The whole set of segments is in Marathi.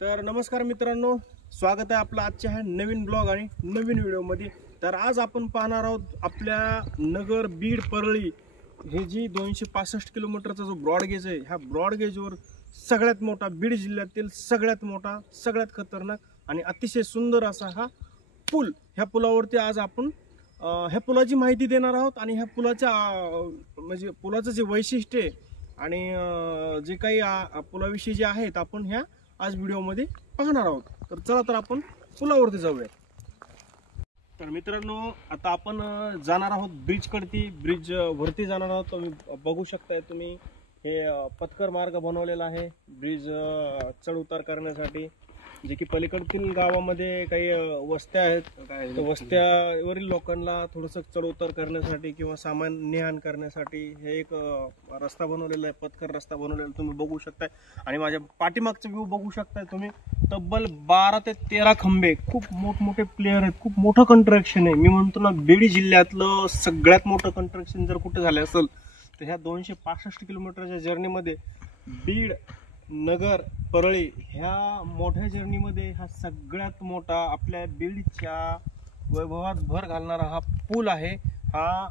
तर नमस्कार मित्रांनो, स्वागत आहे आपलं आजच्या ह्या नवीन ब्लॉग आणि नवीन व्हिडिओमध्ये। तर आज आपण पाहणार आहोत आपल्या नगर बीड परळी हे जी 265 किलोमीटरचा जो ब्रॉडगेज आहे, ह्या ब्रॉडगेजवर सगळ्यात मोठा बीड जिल्ह्यातील सगळ्यात मोठा, सगळ्यात खतरनाक आणि अतिशय सुंदर असा हा पूल। ह्या पुलावरती आज आपण ह्या पुलाची माहिती देणार आहोत आणि ह्या पुलाच्या म्हणजे पुलाचं जे वैशिष्ट्य आहे आणि जे काही पुलाविषयी जे आहेत आपण ह्या आज व्हिडिओमध्ये पाहणार आहोत। तर चला तर आपण पुलावरती जाऊया। तर मित्रांनो, आता आपण जाणार आहोत ब्रिज वरती जाणार आहोत। तुम्ही बघू शकताय, तुम्ही हे पथकर मार्ग बनवलेला आहे ब्रिज चढ उतार करण्यासाठी, जे की पलीकडतील गावामध्ये काही वस्त्या आहेत, तर वस्त्यावरील लोकांना थोडंसं चढ उतार करण्यासाठी किंवा सामान ने-आण करण्यासाठी हे एक रस्ता बनवलेला आहे, पथकर रस्ता बनवलेला तुम्ही बघू शकताय। आणि माझ्या पाठीमागचा व्ह्यू बघू शकताय तुम्ही, तब्बल 12 ते 13 खंबे, खूप मोठमोठे प्लेयर आहेत, खूप मोठं कंस्ट्रक्शन आहे। मी म्हणतो ना, बीड जिल्ह्यातलं सगळ्यात मोठं कंस्ट्रक्शन जर कुठे झालं असेल तर ह्या 265 किलोमीटरच्या जर्नीमध्ये बीड नगर परळी ह्या मोठ्या जर्नीमध्ये हा सगळ्यात मोठा आपल्या बीडच्या वैभवात भर घालणारा हा पूल आहे। हा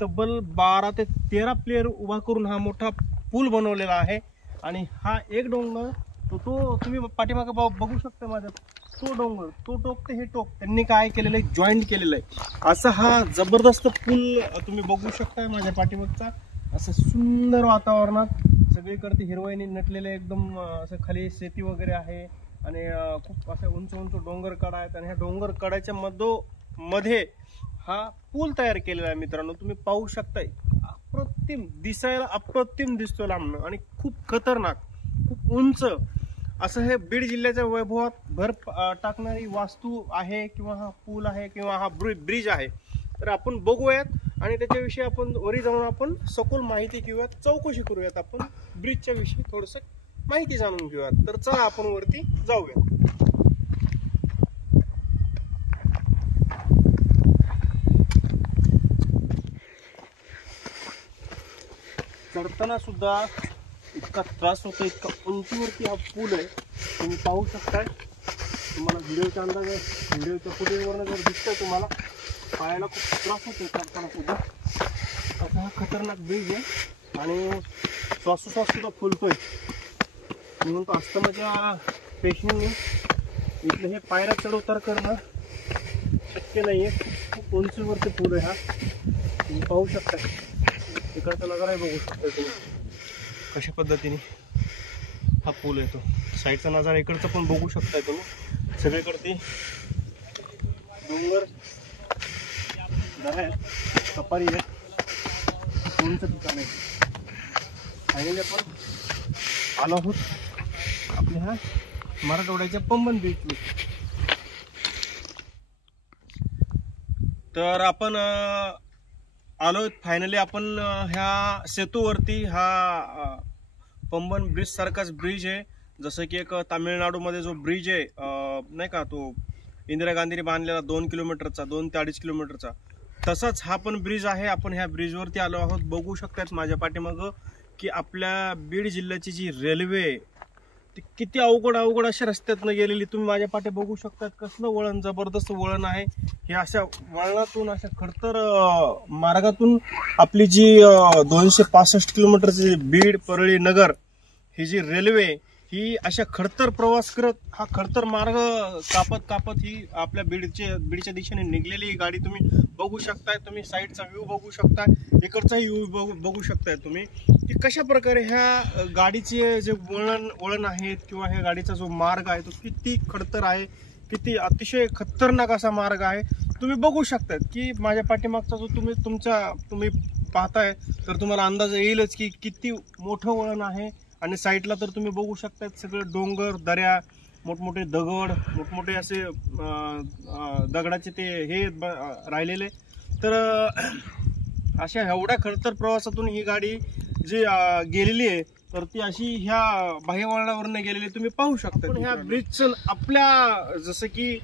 तब्बल 12 ते 13 प्लेयर उभा करून हा मोठा पूल बनवलेला आहे। आणि हा एक डोंगर तो तुम्ही पाठीमागे बघू शकता, माझ्या तो डोंगर, तो टोक ते हे टोक त्यांनी काय केलेलं आहे, जॉईंट केलेलं आहे। असा हा जबरदस्त पूल तुम्ही बघू शकताय माझ्या पाठीमागचा। असं सुंदर वातावरणात सगळीकडे हिरवाईने नटलेले एकदम असं खाली शेती वगैरे आहे आणि खूप असे उंच उंच डोंगर कडा आहेत आणि ह्या डोंगर कडाच्या मध्ये हा पूल तयार केलेला आहे। मित्रांनो, तुम्ही पाहू शकताय, अप्रतिम दिसायला, अप्रतिम दिसतो लांबनं आणि खूप खतरनाक, खूप उंच असं हे बीड जिल्ह्याच्या वैभवात भर टाकणारी वास्तू आहे किंवा हा पूल आहे किंवा हा ब्रिज आहे। तर आपण बघूयात आणि त्याच्याविषयी आपण वरी जाऊन आपण सखोल माहिती घेऊयात, चौकशी करूयात, आपण ब्रिजच्या विषयी थोडस माहिती जाणून घेऊयात। तर चला आपण वरती जाऊया। चढताना सुद्धा इतका त्रास होतो, इतका उंचीवरती हा पूल आहे, तुम्ही पाहू शकताय। तुम्हाला व्हिडिओच्या अंदाजे, व्हिडिओच्या फुटेजवरनं जर दिसतंय तुम्हाला, पायाला खूप त्रास होतो चढताना सुद्धा। असा हा खतरनाक ब्रिज आहे आणि श्वासोश्वास सुद्धा फुलतोय। मी म्हणतो अस्थमाच्या पेशंटनी इथलं हे पायऱ्या चढ उतार करणं शक्य नाहीये, खूप उंचीवरती पूल आहे हा, तुम्ही पाहू शकता। इकडचा नजाराही बघू शकता तुम्ही कशा पद्धतीने हा पूल येतो। साईडचा नजारा इकडचा पण बघू शकताय तुम्ही, सगळीकडे डोंगर आहे, कपारी आहे, उंच ठिकाण आहे। फायनली आपण आलो आहोत आपल्या ह्या मराठवाड्याच्या पंबन बीचवर। तर आपण आलो फायनली, आपण ह्या सेतूवरती, हा पंबन ब्रिज सारखाच ब्रिज आहे, जसं की एक तामिळनाडूमध्ये जो ब्रिज आहे नाही का, तो इंदिरा गांधीने बांधलेला 2 किलोमीटरचा, 2 ते 2.5 किलोमीटरचा, तसाच हा पण ब्रिज आहे। आपण ह्या ब्रिजवरती आलो आहोत। बघू शकतात माझ्या पाठीमागं की आपल्या बीड जिल्ह्याची जी रेल्वे ती किती अवघड अशा रस्त्यातनं गेलेली, तुम्ही माझ्या पाठी बघू शकतात। कसलं वळण, जबरदस्त वळण आहे हे। अशा वळणातून, अशा खडतर मार्गातून आपली जी 265 किलोमीटरची बीड परळी नगर ही जी रेल्वे, ही अशा खडतर प्रवास करत, हा खडतर मार्ग कापत ही आपल्या बीडच्या दिशेने निघलेली ही गाडी तुम्ही बघू शकताय। तुम्ही साईडचा व्ह्यू बघू शकताय, इकडचाही व्ह्यू बघू शकताय तुम्ही की कशा प्रकारे ह्या गाडीचे जे वळण आहेत किंवा ह्या गाडीचा जो मार्ग आहे तो किती खडतर आहे, किती अतिशय खतरनाक असा मार्ग आहे। तुम्ही बघू शकताय की माझ्या पाठीमागचा जो तुम्ही पाहताय, तर तुम्हाला अंदाज येईलच की किती मोठं वळण आहे। आणि साईडला तर तुम्ही बघू शकताय सगळे डोंगर, दऱ्या, मोठमोठे दगड, मोठमोठे असे दगडाचे ते हे राहिलेले। तर अशा एवढ्या खडतर प्रवासातून ही गाडी जी गेलेली आहे, तर ती अशी ह्या बाह्य वळणावरनं गेलेली तुम्ही पाहू शकता। पण ह्या ब्रिजचं आपल्या, जसं की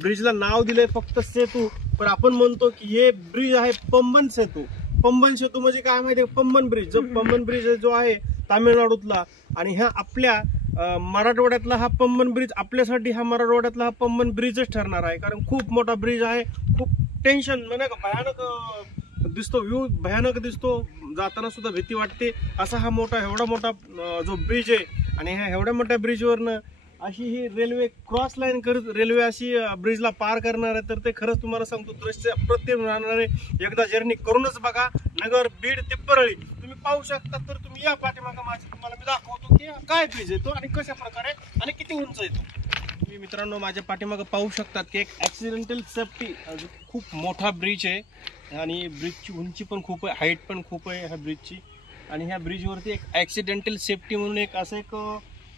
ब्रिजला नाव दिलंय फक्त सेतू, पण आपण म्हणतो की हे ब्रिज आहे पंबन सेतू। पंबन सेतू म्हणजे काय माहिती आहे, पंबन ब्रिज जो आहे तामिळनाडूतला, आणि ह्या आपल्या मराठवाड्यातला हा पंबन ब्रिज आपल्यासाठी हा मराठवाड्यातला हा पंबन ब्रिजच ठरणार आहे, कारण खूप मोठा ब्रिज आहे. खूप टेन्शन म्हणजे भयानक दिसतो, व्ह्यू भयानक दिसतो, जाताना सुद्धा भीती वाटते. असा हा एवढा मोठा जो ब्रिज आहे आणि ह्या एवढ्या मोठ्या ब्रिजवरनं अशी ही रेल्वे क्रॉस लाईन करत रेल्वे अशी ब्रिजला पार करणार आहे. तर ते खरंच तुम्हाला सांगतो दृश्य अप्रतिम राहणार आहे. एकदा जर्नी करूनच बघा. नगर, बीड ते परळी तुम्ही पाहू शकता. तर तुम्ही या पाठीमागं माझ्या तुम्हाला मी दाखवतो की काय ब्रिज येतो आणि कशा प्रकारे आणि किती उंच येतो. तुम्ही मित्रांनो माझ्या पाठीमागं पाहू शकतात की एक ॲक्सिडेंटल सेफ्टी खूप मोठा ब्रिज आहे आणि ब्रिजची उंची पण खूप आहे, हाईट पण खूप आहे ह्या ब्रिजची. आणि ह्या ब्रिजवरती एक ॲक्सिडेंटल सेफ्टी म्हणून एक असं एक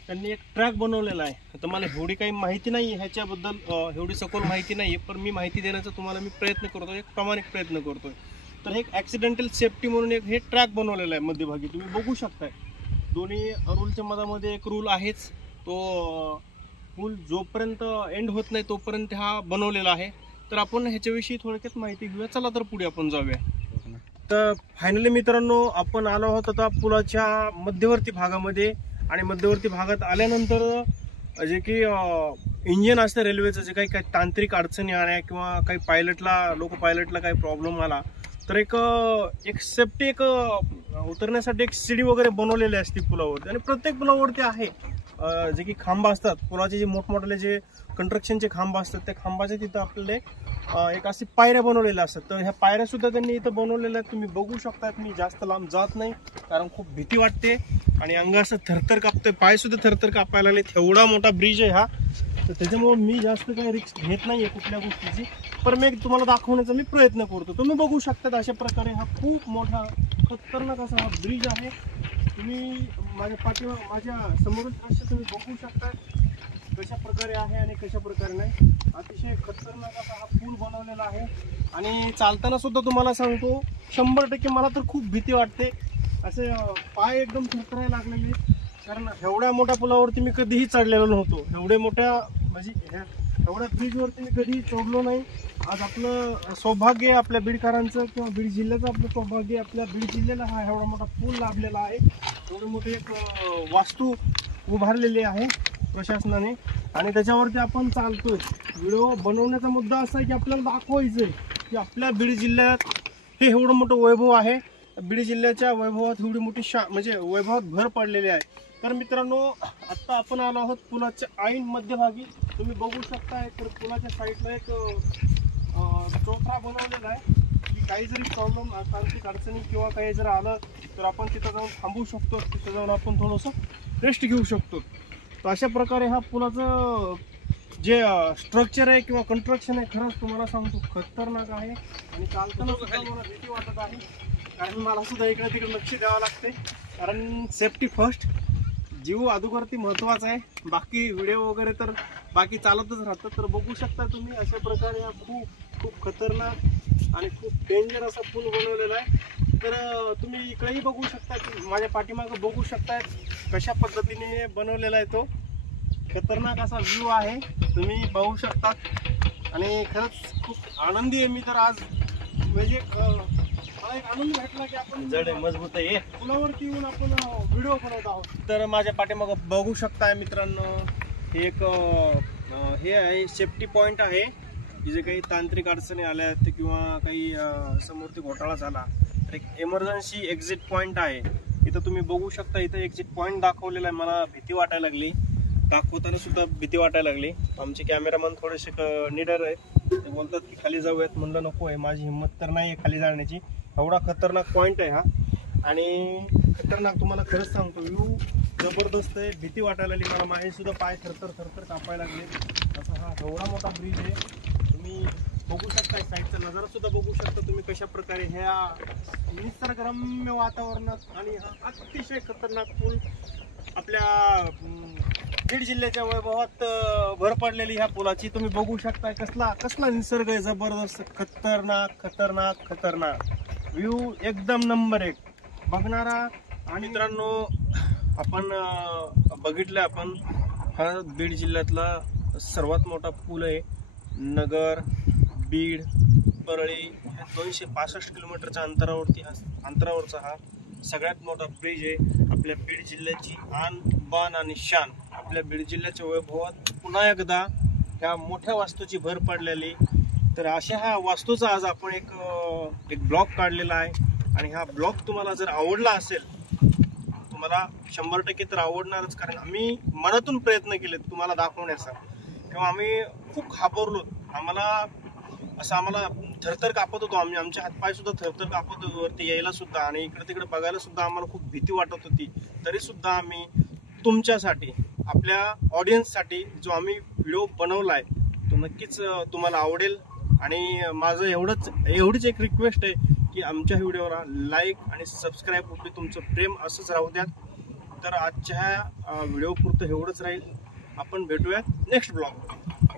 त्यांनी एक ट्रॅक बनवलेला आहे. तर मला एवढी काही माहिती नाही ह्याच्याबद्दल, एवढी सखोल माहिती नाही आहे, पण मी माहिती देण्याचा तुम्हाला मी प्रयत्न करतो, एक प्रामाणिक प्रयत्न करतोय. तर एक ॲक्सिडेंटल सेफ्टी म्हणून एक हे ट्रॅक बनवलेला आहे मध्यभागी, तुम्ही बघू शकताय. दोन्ही रूलच्या मधामध्ये एक रूल आहेच, तो पूल जोपर्यंत एंड होत नाही तोपर्यंत हा बनवलेला आहे. तर आपण ह्याच्याविषयी थोडक्यात माहिती घेऊया. चला तर पुढे आपण जाऊया. तर फायनली मित्रांनो आपण आलो आहोत आता पुलाच्या मध्यवर्ती भागामध्ये. आणि मध्यवर्ती भागात आल्यानंतर जे की इंजिन असतं रेल्वेचं, जे काही तांत्रिक अडचणी आल्या किंवा काही लोको पायलटला काही प्रॉब्लेम आला तर एक सेफ्टी उतरण्यासाठी एक सीडी वगैरे बनवलेली असते पुलावरती. आणि प्रत्येक पुलावरती आहे जे की खांब असतात, पुलाचे जे मोठमोठे जे कंस्ट्रक्शनचे खांब असतात त्या खांबाचे तिथं आपल्याला एक अशी पायऱ्या बनवलेल्या असतात. तर ह्या पायऱ्या सुद्धा त्यांनी इथं बनवलेल्या आहेत, तुम्ही बघू शकतात. मी जास्त लांब जात नाही कारण खूप भीती वाटते आणि अंग असं थरथर कापतोय, पाय सुद्धा थरथर कापायला लागले. एवढा मोठा ब्रिज आहे हा, तर त्याच्यामुळे मी जास्त काही रिस्क घेत नाहीये कुठल्या गोष्टीची, पण मी तुम्हाला दाखवण्याचा मी प्रयत्न करतो. तुम्ही बघू शकता अशा प्रकारे हा खूप मोठा खतरनाक असा हा ब्रिज आहे. तुम्ही माझ्या समोरच दृश्य तुम्ही बघू शकता कशा प्रकारे आहे आणि कशा प्रकारे नाही. अतिशय खतरनाक असा हा पूल बनवलेला आहे. आणि चालताना सुद्धा तुम्हाला सांगतो 100% मला तर खूप भीती वाटते. असे पाय एकदम थरथरायला लागलेले, कारण एवढ्या मोठ्या पुलावरती मी कधीही चढलेलो नव्हतो. एवढ्या ब्रिजवरती मी कधीही चढलो नाही. आज आपलं सौभाग्य आहे आपल्या बीडकरांचं किंवा बीड जिल्ह्याचं आपलं सौभाग्य, आपल्या बीड जिल्ह्याला हा एवढा मोठा पूल लाभलेला आहे. एवढी मोठी एक वास्तू उभारलेली आहे प्रशासनाने आणि त्याच्यावरती आपण चालतोय. व्हिडिओ बनवण्याचा मुद्दा असा आहे की आपल्याला दाखवायचं आहे की आपल्या बीड जिल्ह्यात हे एवढं मोठं वैभव आहे. बीड जिल्ह्याच्या वैभवात एवढी मोठी म्हणजे वैभवात भर पडलेली आहे. तर मित्रांनो आत्ता आपण आलो आहोत पुलाच्या ऐन मध्यभागी. तुम्ही बघू शकता तर पुलाच्या साईडला एक चौथरा बनवलेला आहे की काही जरी प्रॉब्लेम तांत्रिक अडचणी किंवा काही जर आलं तर आपण तिथं जाऊन थांबू शकतो, तिथं जाऊन आपण थोडंसं रेस्ट घेऊ शकतो. तर अशा प्रकारे हा पुलाचं जे स्ट्रक्चर आहे किंवा कन्स्ट्रक्शन आहे खरंच तुम्हाला सांगतो खतरनाक आहे. आणि चालताना सुद्धा मला भीती वाटत आहे, कारण मला सुद्धा इकडे तिकडे लक्ष द्यावं लागते, कारण सेफ्टी फर्स्ट, जीव अगोदरती महत्त्वाचा आहे. बाकी व्हिडिओ वगैरे तर बाकी चालतच राहतं. तर बघू शकता तुम्ही अशा प्रकारे हा खूप खतरनाक आणि खूप डेंजर असा पूल बनवलेला आहे. तर तुम्ही इकडेही बघू शकता की माझ्या पाठीमागं बघू शकता कशा पद्धतीने बनवलेला आहे तो खतरनाक असा व्ह्यू आहे, तुम्ही पाहू शकता. आणि खरंच खूप आनंदी आहे मी तर आज, म्हणजे मला एक आनंद भेटला की आपण जड मजबूत आहे पुलावरती येऊन आपण व्हिडिओ बनवत आहोत. तर माझ्या पाठीमागं बघू शकताय मित्रांनो हे आहे सेफ्टी पॉईंट आहे की जे काही तांत्रिक अडचणी आल्या किंवा काही समोरती घोटाळा झाला तर एक इमर्जन्सी एक्झिट पॉईंट आहे. इथं तुम्ही बघू शकता, इथं एक्झिट पॉईंट दाखवलेला आहे. मला भीती वाटायला लागली, दाखवताना सुद्धा भीती वाटायला लागली. आमचे कॅमेरामन थोडेसे निडर आहे, ते बोलतात की खाली जाऊयात. म्हणलं नको आहे, माझी हिंमत तर नाही आहे खाली जाण्याची. एवढा खतरनाक पॉईंट आहे हा आणि खतरनाक तुम्हाला खरंच सांगतो व्ह्यू जबरदस्त आहे. भीती वाटायला लागली मला, माझे सुद्धा पाय थरथर कापायला लागले. असा हा एवढा मोठा ब्रिज आहे. तुम्ही बघू शकता साईडचा नजारा सुद्धा बघू शकता तुम्ही कशा प्रकारे ह्या निसर्गरम्य वातावरणात आणि हा अतिशय खतरनाक पूल आपल्या बीड जिल्ह्याच्या वैभवात भर पडलेली ह्या पुलाची. तुम्ही बघू शकता कसला निसर्ग आहे जबरदस्त, खतरनाक व्ह्यू एकदम नंबर 1 बघणारा. आणि मित्रांनो आपण बघितलं हा बीड जिल्ह्यातला सर्वात मोठा पूल आहे. नगर, बीड, परळी 265 किलोमीटरच्या अंतरावरचा हा सगळ्यात मोठा ब्रिज आहे. आपल्या बीड जिल्ह्याची आन बान आणि शान आपल्या बीड जिल्ह्याच्या वैभवात पुन्हा एकदा ह्या मोठ्या वास्तूची भर पडलेली. तर अशा ह्या वास्तूचा आज आपण एक ब्लॉग काढलेला आहे आणि हा ब्लॉग तुम्हाला जर आवडला असेल, तुम्हाला 100% तर आवडणारच, कारण आम्ही मनातून प्रयत्न केले तुम्हाला दाखवण्याचा. किंवा आम्ही खूप घाबरलो, आम्हाला थरथर कापत होतो, आमचे हातपाय सुद्धा थरथर कापत होतो वरती यायला सुद्धा, आणि इकडे तिकडे बघायला सुद्धा आम्हाला खूप भीती वाटत होती. तरी सुद्धा आम्ही तुमच्यासाठी, आपल्या ऑडियन्ससाठी जो आम्ही व्हिडिओ बनवलाय तो नक्कीच तुम्हाला आवडेल. आणि माझं एवढीच एक रिक्वेस्ट आहे की आमच्या व्हिडिओला लाईक आणि सबस्क्राईब होते, तुमचं प्रेम असंच राहू द्या. तर आजच्या व्हिडिओ पुरतं एवढंच राहील. आपण भेटूयात नेक्स्ट ब्लॉग.